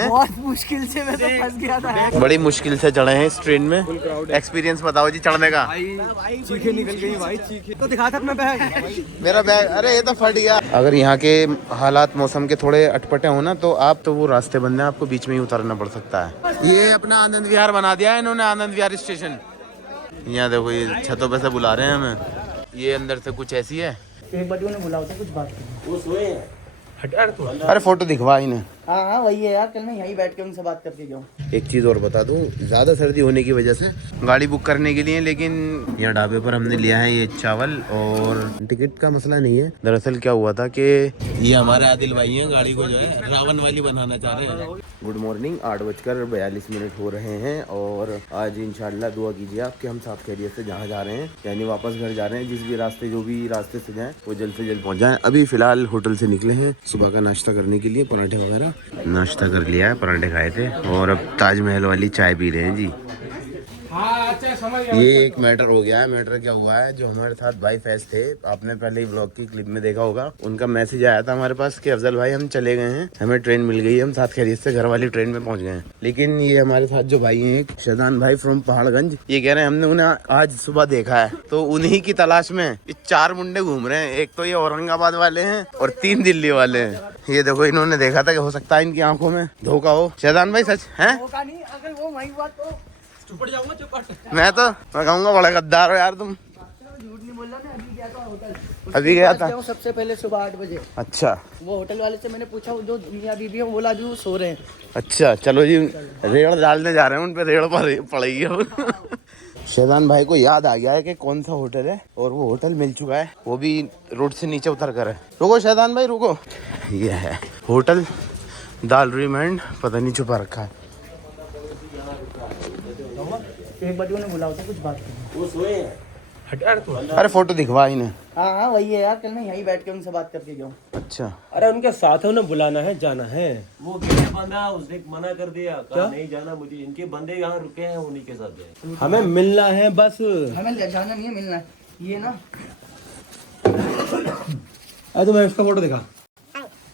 बहुत मुश्किल से मैं तो फंस गया था। बड़ी मुश्किल से चढ़े हैं इस ट्रेन में। एक्सपीरियंस बताओ जी चढ़ने का। चीखें निकल गई भाई, चीखें। तो दिखा था अपना बैग। मेरा बैग, अरे ये तो फट गया। अगर यहाँ के हालात मौसम के थोड़े अटपटे हो ना तो आप तो वो रास्ते बंद है, आपको बीच में ही उतरना पड़ सकता है। ये अपना आनंद विहार बना दिया है इन्होंने, आनंद विहार स्टेशन। यहाँ देखो ये छतों पे से बुला रहे हैं हमें। ये अंदर से कुछ ऐसी है। एक बार उन्हें बुलाओ तो कुछ बात करो। वो सोए हैं। अरे फोटो दिखवा इन्हें। हाँ वही है यार, कल मैं यहीं बैठ के उनसे बात करके गया हूँ। एक चीज़ और बता दूं, ज़्यादा सर्दी होने की वजह से गाड़ी बुक करने के लिए, लेकिन यहाँ ढाबे पर हमने लिया है ये चावल, और टिकट का मसला नहीं है। दरअसल क्या हुआ था कि ये हमारे आदिल भाई हैं, गाड़ी को जो है रावण वाली बनाना चाह रहे हैं। गुड मॉर्निंग, 8:42 हो रहे हैं और आज इंशाल्लाह दुआ कीजिए आपके हम साफ खैरियत से जहाँ जा रहे हैं, यानी वापस घर जा रहे हैं। जिस भी रास्ते जो भी रास्ते से जाएँ वो जल्द से जल्द पहुँच जाएँ। अभी फिलहाल होटल से निकले हैं सुबह का नाश्ता करने के लिए, पराठे वगैरह नाश्ता कर लिया है, पराठे खाए थे और अब ताजमहल वाली चाय पी रहे हैं जी। ये एक मैटर हो गया है। मैटर क्या हुआ है, जो हमारे साथ भाई फैज थे, आपने पहले ही ब्लॉग की क्लिप में देखा होगा, उनका मैसेज आया था हमारे पास कि अफजल भाई हम चले गए हैं, हमें ट्रेन मिल गई है, हम साथ खैरियत से घर वाली ट्रेन में पहुंच गए हैं। लेकिन ये हमारे साथ जो भाई हैं, एक शहजान भाई फ्रॉम पहाड़गंज, ये कह रहे हैं हमने उन्हें आज सुबह देखा है, तो उन्हीं की तलाश में ये 4 मुंडे घूम रहे हैं। एक तो ये औरंगाबाद वाले हैं और 3 दिल्ली वाले हैं। ये देखो इन्होंने देखा था कि हो सकता है इनकी आंखों में धोखा हो। शहजान भाई सच है? अगर वो वही बात तो चुपड़ जाऊंगा, चुपड़। मैं कहूँगा बड़ा गद्दार हो यार तुम। झूठ नहीं बोल रहा, मैं अभी गया था होटल। अभी गया था सबसे पहले सुबह 8 बजे। अच्छा, वो होटल वाले से मैंने पूछा, जो मियां बीबी है, वो बोला अभी वो सो रहे हैं। अच्छा चलो जी, रेड़ डालने जा रहे हैं, उन पे रेड़ पड़ेगी अब। शहजान भाई को याद आ गया है कि कौन सा होटल है, और वो होटल मिल चुका है, वो भी रोड से नीचे उतर कर है। रुको शहजान भाई रुको, ये है होटल दाल रिमेंड, पता नहीं छुपा रखा है। एक बार उन्हें बुलाओ तो कुछ बात करो। वो सोए हैं। अरे फोटो दिखवा इन्हें। हाँ वही है यार, कल मैं यहीं बैठ के उनसे बात करके गया हूँ। अच्छा, अरे उनके साथ है, उन्हें बुलाना है, जाना है। वो गया बंदा, उसने मना कर दिया, कहा नहीं जाना मुझे, इनके बंदे यहाँ रुके हैं, उन्हीं के साथ गए। हमें मिलना है बस, हमें ले जाना नहीं है, मिलना है। ये ना अरे तो मैं इसका फोटो दिखा।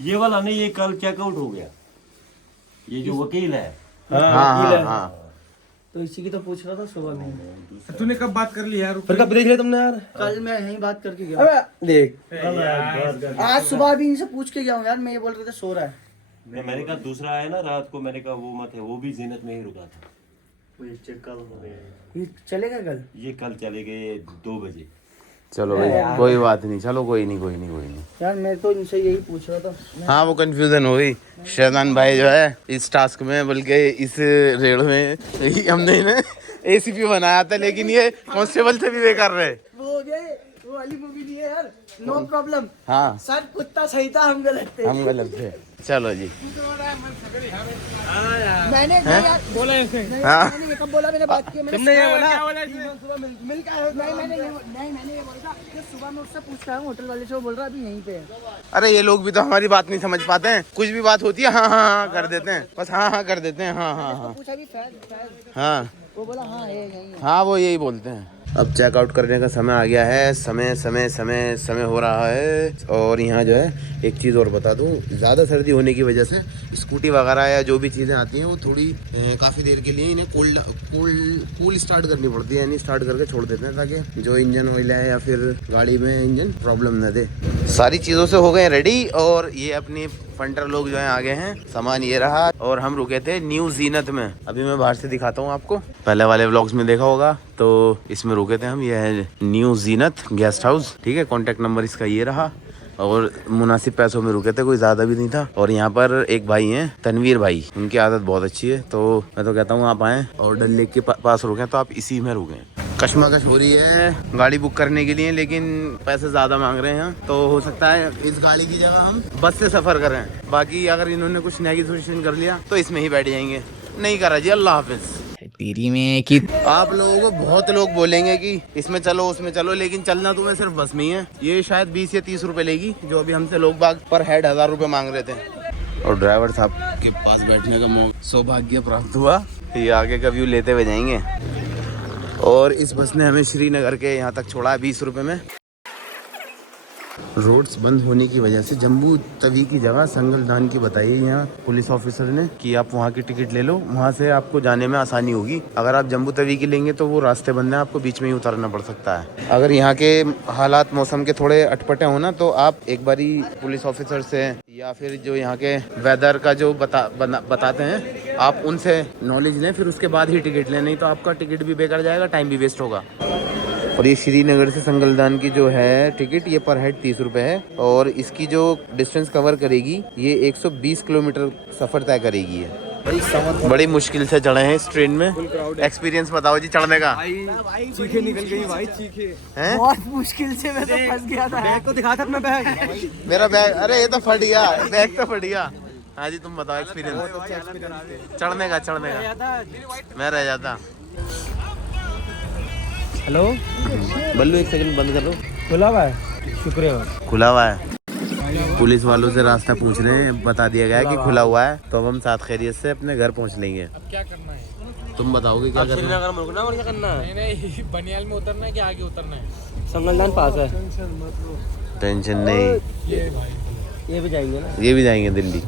ये वाला नहीं, ये कल चेकआउट हो गया, ये जो वकील है। हाँ। तो इसी की तो पूछ रहा था सुबह में। तूने कब बात कर ली यार? फिर कब देख लिया तुमने यार? कल मैं यहीं बात करके गया। अबे देख, आज सुबह भी इनसे पूछ के गया हूँ यार, मैं ये बोल रहे थे सो रहा है। मैंने कहा दूसरा आया ना रात को, मैंने कहा वो मत है, वो भी जीनत में ही रुका था। ये चलेगा कल? ये कल चले गए 2 बजे। चलो भाई कोई बात नहीं, चलो कोई नहीं। यार मैं तो इनसे यही पूछ रहा था। हाँ वो कंफ्यूजन हो गई। शहजान भाई जो है इस टास्क में, बल्कि इस रेड में हमने इन्हें ACP बनाया था, लेकिन ये कांस्टेबल से भी बेकार रहे। वो हो गए, वो वाली मूवी नहीं है यार, नो प्रॉब्लम। हाँ सर कुत्ता सही था, हम गलत थे। चलो जी। मैंने बोला मैंने कब बोला, मैंने बात की, तुमने ये बोला सुबह मिल के आए। मैंने ये बोला कि सुबह मैं उससे पूछ रहा हूँ होटल वाले से, वो बोल रहा अभी यहीं पे है। अरे ये लोग भी तो हमारी बात नहीं समझ पाते हैं, कुछ भी बात होती है हाँ कर देते हैं, बस हाँ कर देते हैं। हाँ पूछा भी फैज, हाँ, वो बोला हाँ है यहीं है। हाँ वो यही बोलते हैं। अब चेकआउट करने का समय आ गया है, समय हो रहा है। और यहाँ जो है एक चीज़ और बता दूँ, ज़्यादा सर्दी होने की वजह से स्कूटी वगैरह या जो भी चीज़ें आती हैं वो थोड़ी काफ़ी देर के लिए इन्हें कूल स्टार्ट करनी पड़ती है, यानी स्टार्ट करके छोड़ देते हैं ताकि जो इंजन ऑयल है या फिर गाड़ी में इंजन प्रॉब्लम न दे। सारी चीज़ों से हो गए रेडी, और ये अपनी फंटर लोग जो है आगे हैं। सामान ये रहा, और हम रुके थे न्यू जीनत में। अभी मैं बाहर से दिखाता हूँ आपको, पहले वाले व्लॉग्स में देखा होगा, तो इसमें रुके थे हम। ये है न्यू जीनत गेस्ट हाउस, ठीक है। कॉन्टेक्ट नंबर इसका ये रहा, और मुनासिब पैसों में रुके थे, कोई ज़्यादा भी नहीं था। और यहाँ पर एक भाई हैं तनवीर भाई, उनकी आदत बहुत अच्छी है, तो मैं तो कहता हूँ आप आएँ और डल लेक के पास रुकें, तो आप इसी में रुकें। कशमकश हो रही है गाड़ी बुक करने के लिए, लेकिन पैसे ज़्यादा मांग रहे हैं, तो हो सकता है इस गाड़ी की जगह हम बस से सफ़र करें। बाकी अगर इन्होंने कुछ नेगोशिएशन कर लिया तो इसमें ही बैठ जाएंगे, नहीं करा जी। अल्लाह हाफिज़। तेरी में कि आप लोगों को बहुत लोग बोलेंगे कि इसमें चलो उसमें चलो, लेकिन चलना तुम्हें सिर्फ बस में ही है। ये शायद 20 या 30 रुपए लेगी, जो अभी हमसे लोग बाग पर हेड 1000 रुपए मांग रहे थे। और ड्राइवर साहब के पास बैठने का सौभाग्य प्राप्त हुआ। ये आगे का व्यू लेते हुए जाएंगे। और इस बस ने हमें श्रीनगर के यहाँ तक छोड़ा है 20 रुपए में। रोड्स बंद होने की वजह से जम्मू तवी की जगह संगलदान की बताई है यहाँ पुलिस ऑफिसर ने कि आप वहाँ की टिकट ले लो, वहाँ से आपको जाने में आसानी होगी। अगर आप जम्मू तवी की लेंगे तो वो रास्ते बंद है, आपको बीच में ही उतरना पड़ सकता है। अगर यहाँ के हालात मौसम के थोड़े अटपटे हो ना तो आप एक बारी पुलिस ऑफिसर से या फिर जो यहाँ के वेदर का जो बताते हैं आप उनसे नॉलेज लें, फिर उसके बाद ही टिकट लें, नहीं तो आपका टिकट भी बेकार जाएगा, टाइम भी वेस्ट होगा। और ये श्रीनगर से संगलदान की जो है टिकट ये पर हेड 30 रुपये है और इसकी जो डिस्टेंस कवर करेगी ये 120 किलोमीटर सफ़र तय करेगी है। बड़ी मुश्किल से चढ़े हैं इस ट्रेन में। एक्सपीरियंस बताओ जी चढ़ने का। चीखे निकल गई भाई, चीखे हैं? बहुत मुश्किल से मैं तो फंस गया था। बैग तो दिखा था अपना बैग। मेरा बैग, अरे ये तो फट गया, बैग तो फट गया। हाँ जी तुम बताओ एक्सपीरियंस चढ़ने का। मैं रह जाता। हेलो बल्लू एक सेकंड बंद कर लो। खुला हुआ है, शुक्रिया। खुला हुआ है। पुलिस वालों से रास्ता पूछ रहे हैं, बता दिया गया है कि खुला हुआ है, तो अब हम साथ खैरियत से अपने घर पहुंच लेंगे। अब क्या करना है तुम बताओगे क्या करना है? नहीं बनियाल में उतरना है कि आगे उतरना है? संगलदान पास है, टेंशन नहीं। ये भी जाएंगे ना? ये भी जाएंगे दिल्ली।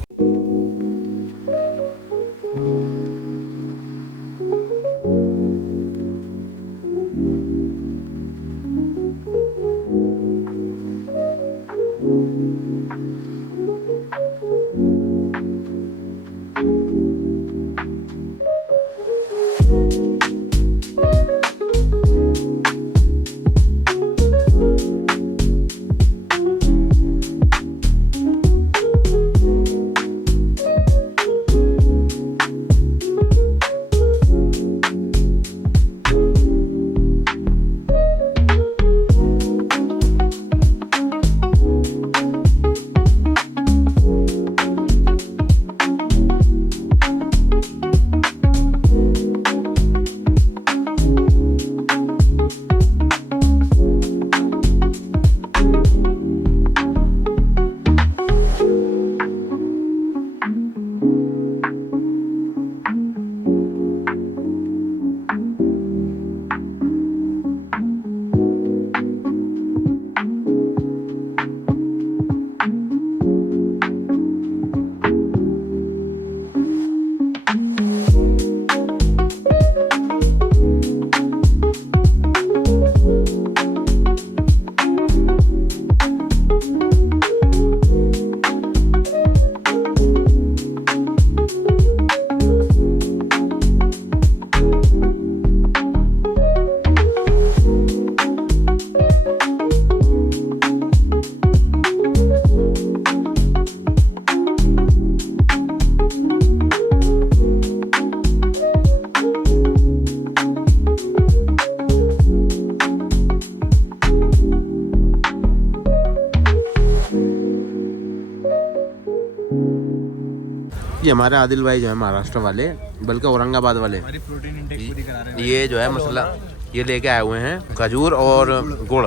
ये हमारे आदिल भाई जो है महाराष्ट्र वाले, बल्कि औरंगाबाद वाले, प्रोटीन इंटेक पूरी करा रहे हैं। ये जो है मसला ये लेके आए हुए हैं खजूर और गुड़।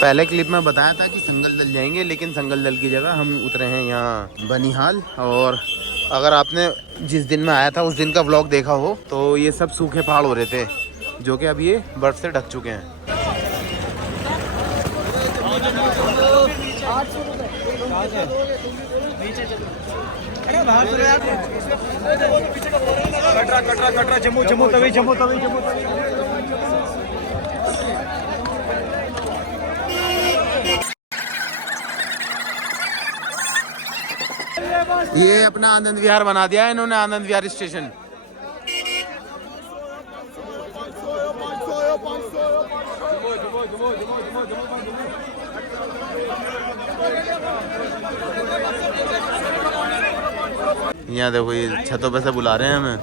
पहले क्लिप में बताया था कि संगलदल जाएंगे, लेकिन संगलदल की जगह हम उतरे हैं यहाँ बनिहाल। और अगर आपने जिस दिन में आया था उस दिन का व्लॉग देखा हो तो ये सब सूखे पहाड़ हो रहे थे, जो कि अब ये बर्फ से ढक चुके हैं। कटरा जम्मू तवी। ये अपना आनंद विहार बना दिया है इन्होंने, आनंद विहार स्टेशन। यहाँ देखो ये छतों पे से बुला रहे हैं हमें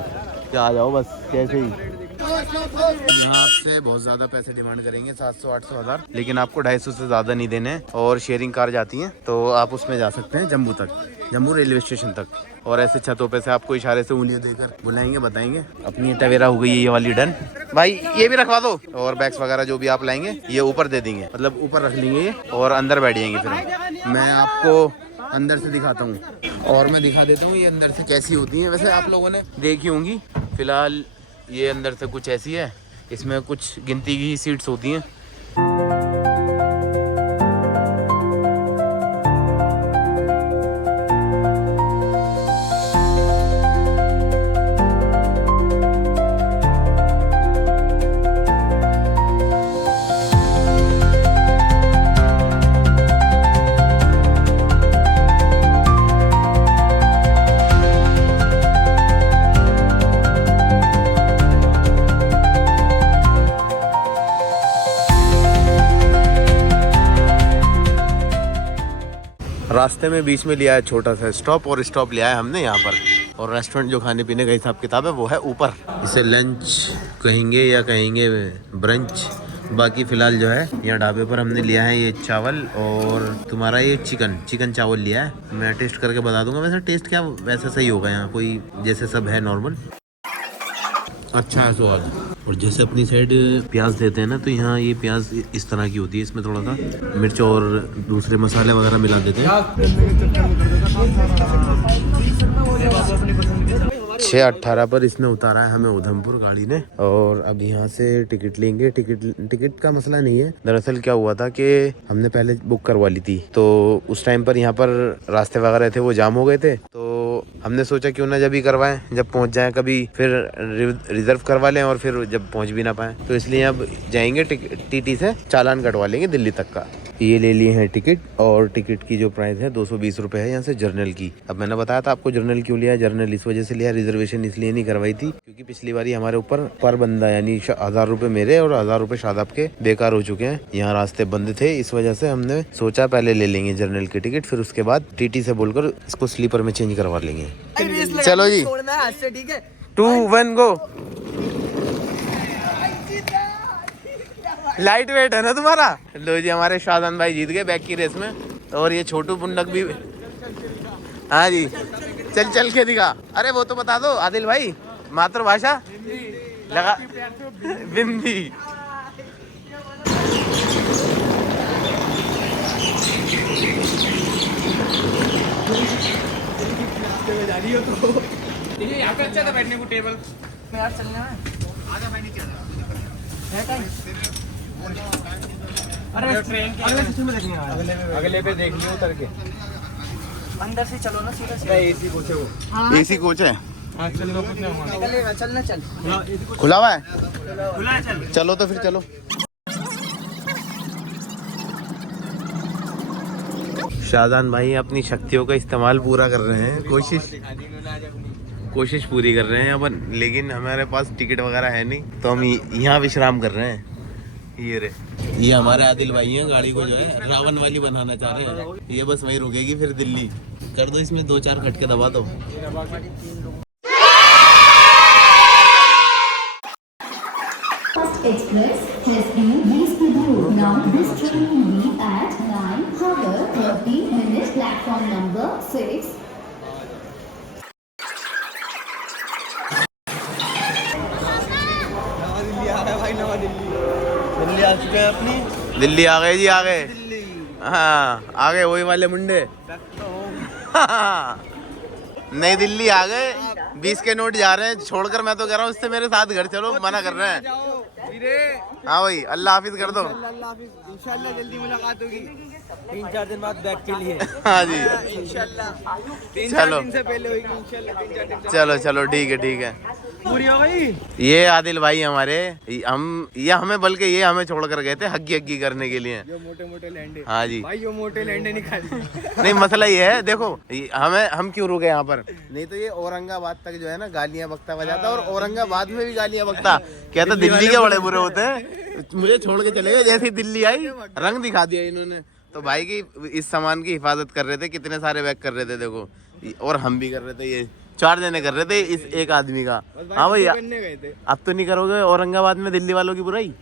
कि आ जाओ बस कैसे ही। यहाँ आपसे बहुत ज़्यादा पैसे डिमांड करेंगे, 700-800 हज़ार, लेकिन आपको 250 से ज़्यादा नहीं देने। और शेयरिंग कार जाती हैं तो आप उसमें जा सकते हैं जम्मू तक, जम्मू रेलवे स्टेशन तक। और ऐसे छतों पे से आपको इशारे से उंगलियां देकर बुलाएंगे, बताएंगे। अपनी टवेरा हो गई है ये वाली डन। भाई ये भी रखवा दो, और बैग्स वगैरह जो भी आप लाएंगे ये ऊपर दे देंगे, मतलब ऊपर रख लेंगे ये और अंदर बैठ जाएंगे। फिर मैं आपको अंदर से दिखाता हूँ। और मैं दिखा देता हूँ ये अंदर से कैसी होती हैं। वैसे आप लोगों ने देखी होंगी। फिलहाल ये अंदर से कुछ ऐसी है, इसमें कुछ गिनती की सीट्स होती हैं। रास्ते में बीच में लिया है छोटा सा स्टॉप, और स्टॉप लिया है हमने यहाँ पर। और रेस्टोरेंट जो खाने पीने का हिसाब किताब है वो है ऊपर। इसे लंच कहेंगे या कहेंगे ब्रंच। बाकी फ़िलहाल जो है यहाँ ढाबे पर हमने लिया है ये चावल, और तुम्हारा ये चिकन चावल लिया है। मैं टेस्ट करके बता दूंगा। वैसे टेस्ट क्या वैसे सही होगा, यहाँ कोई जैसे सब है नॉर्मल। अच्छा है स्वाद। और जैसे अपनी साइड प्याज देते हैं ना, तो यहाँ ये प्याज इस तरह की होती है। इसमें थोड़ा सा मिर्च और दूसरे मसाले वगैरह मिला देते हैं। 6:18 पर इसने उतारा है हमें उधमपुर गाड़ी ने। और अब यहाँ से टिकट लेंगे। टिकट का मसला नहीं है। दरअसल क्या हुआ था कि हमने पहले बुक करवा ली थी, तो उस टाइम पर यहाँ पर रास्ते वगैरह थे वो जाम हो गए थे। तो हमने सोचा क्यों ना जब ही करवाएं, जब पहुँच जाएं कभी, फिर रिजर्व करवा लें और फिर जब पहुँच भी ना पाएं। तो इसलिए अब जाएंगे टीटी से चालान कटवा लेंगे दिल्ली तक का। ये ले लिए हैं टिकट, और टिकट की जो प्राइस है 220 रुपये है यहाँ से जर्नल की। अब मैंने बताया था आपको जर्नल क्यों लिया है। जर्नल इस वजह से लिया, रिजर्वेशन इसलिए नहीं करवाई थी क्योंकि पिछली बारी हमारे ऊपर पर बंदा यानी 1000 रुपये मेरे और 1000 रुपये शादाब के बेकार हो चुके हैं। यहाँ रास्ते बंद थे, इस वजह से हमने सोचा पहले ले लेंगे जर्नल की टिकट, फिर उसके बाद टीटी से बोलकर इसको स्लीपर में चेंज करवा लेंगे। चलो जी, 2 1 गो। लाइट वेट है ना तुम्हारा। लो जी, हमारे शाहजान भाई जीत गए बैक की रेस में। और ये छोटू पुंडक भी। हाँ जी, चल के दिखा। अरे वो तो बता दो आदिल भाई, मातृभाषा लगा बिंदी। यहाँ पे अच्छा था बैठने को टेबल में। यार चलना है, आधा भाई नहीं चल। अरे ट्रेन के अगले पे देख लियो उतर के। अंदर से चलो ना सीधा। एसी कोच है वो। एसी कोच है। हाँ चलो, कुछ नहीं होगा। चलना चल। खुला हुआ है, खुला है, चल। चलो तो फिर चलो। शाहजान भाई अपनी शक्तियों का इस्तेमाल पूरा कर रहे हैं, कोशिश पूरी कर रहे हैं अपन। लेकिन हमारे पास टिकट वगैरह है नहीं, तो हम यहाँ विश्राम कर रहे हैं। ये हमारे आदिल भाई हैं, गाड़ी को जो है रावण वाली बनाना चाह रहे हैं। ये बस वही रुकेगी, फिर दिल्ली कर दो। इसमें 2-4 खटके दबा दो। Express has been rescheduled. Now this train will leave at 9:30 platform number 6. Delhi आ चुके हैं अपनी। दिल्ली आ गए जी, आ गए। हाँ आ गए वही वाले मुंडे। नई दिल्ली आ गए। 20 के नोट जा रहे हैं छोड़कर। मैं तो कह रहा हूँ उससे मेरे साथ घर चलो, मना कर रहे हैं। हाँ भाई, अल्लाह हाफिज कर दो। इंशाल्लाह जल्दी मुलाकात होगी। 3-4 दिन बाद बैक के लिए। हाँ जी इंशाल्लाह। चलो 3-4 दिन से पहले होगी इंशाल्लाह। 3-4 दिन। चलो ठीक है। पूरी हो गई। ये आदिल भाई हमारे, हमें बल्कि ये हमें छोड़ कर गए थे हग्गी करने के लिए। जो मोटे लैंडे। हाँ जी भाई, जो मोटे लैंडे नहीं खाली। नहीं, मसला ये है, देखो हम क्यों रुके यहाँ पर। नहीं तो ये औरंगाबाद तक जो है ना गालियाँ बकता बजाता, और औरंगाबाद में भी गालियाँ बकता। कहता दिल्ली के बड़े बुरे होते हैं। मुझे छोड़ के चले गए। जैसे ही दिल्ली आई रंग दिखा दिया इन्होंने। तो भाई की इस सामान की हिफाजत कर रहे थे, कितने सारे बैग कर रहे थे देखो। और हम भी कर रहे थे, ये 4 जने कर रहे थे इस एक आदमी का। हाँ भैया, अब तो नहीं करोगे औरंगाबाद में दिल्ली वालों की बुराई?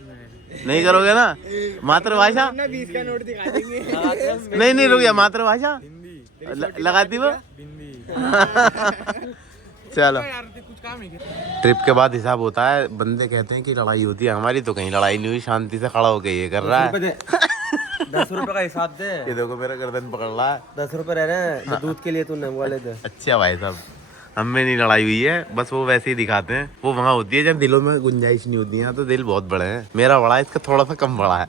नहीं करोगे ना? मातृभाषा 20 का नोट दिखा देंगे। नहीं रुक गया। मातृभाषा लगाती वो। चलो, ट्रिप के बाद हिसाब होता है। बंदे कहते हैं कि लड़ाई होती है, हमारी तो कहीं लड़ाई नहीं हुई। शांति से खड़ा होके ये कर रहा है। 10 रुपए का हिसाब दे। ये देखो मेरा गर्दन पकड़ रहा है। 10 रुपए रह रहे हैं जो दूध के लिए तूने वाले थे। अच्छा भाई साहब, हमें नहीं लड़ाई हुई है, बस वो वैसे ही दिखाते हैं। वो वहाँ होती है जब दिलों में गुंजाइश नहीं होती है। तो दिल बहुत बड़े हैं, मेरा बड़ा है, इसका थोड़ा सा कम बड़ा है।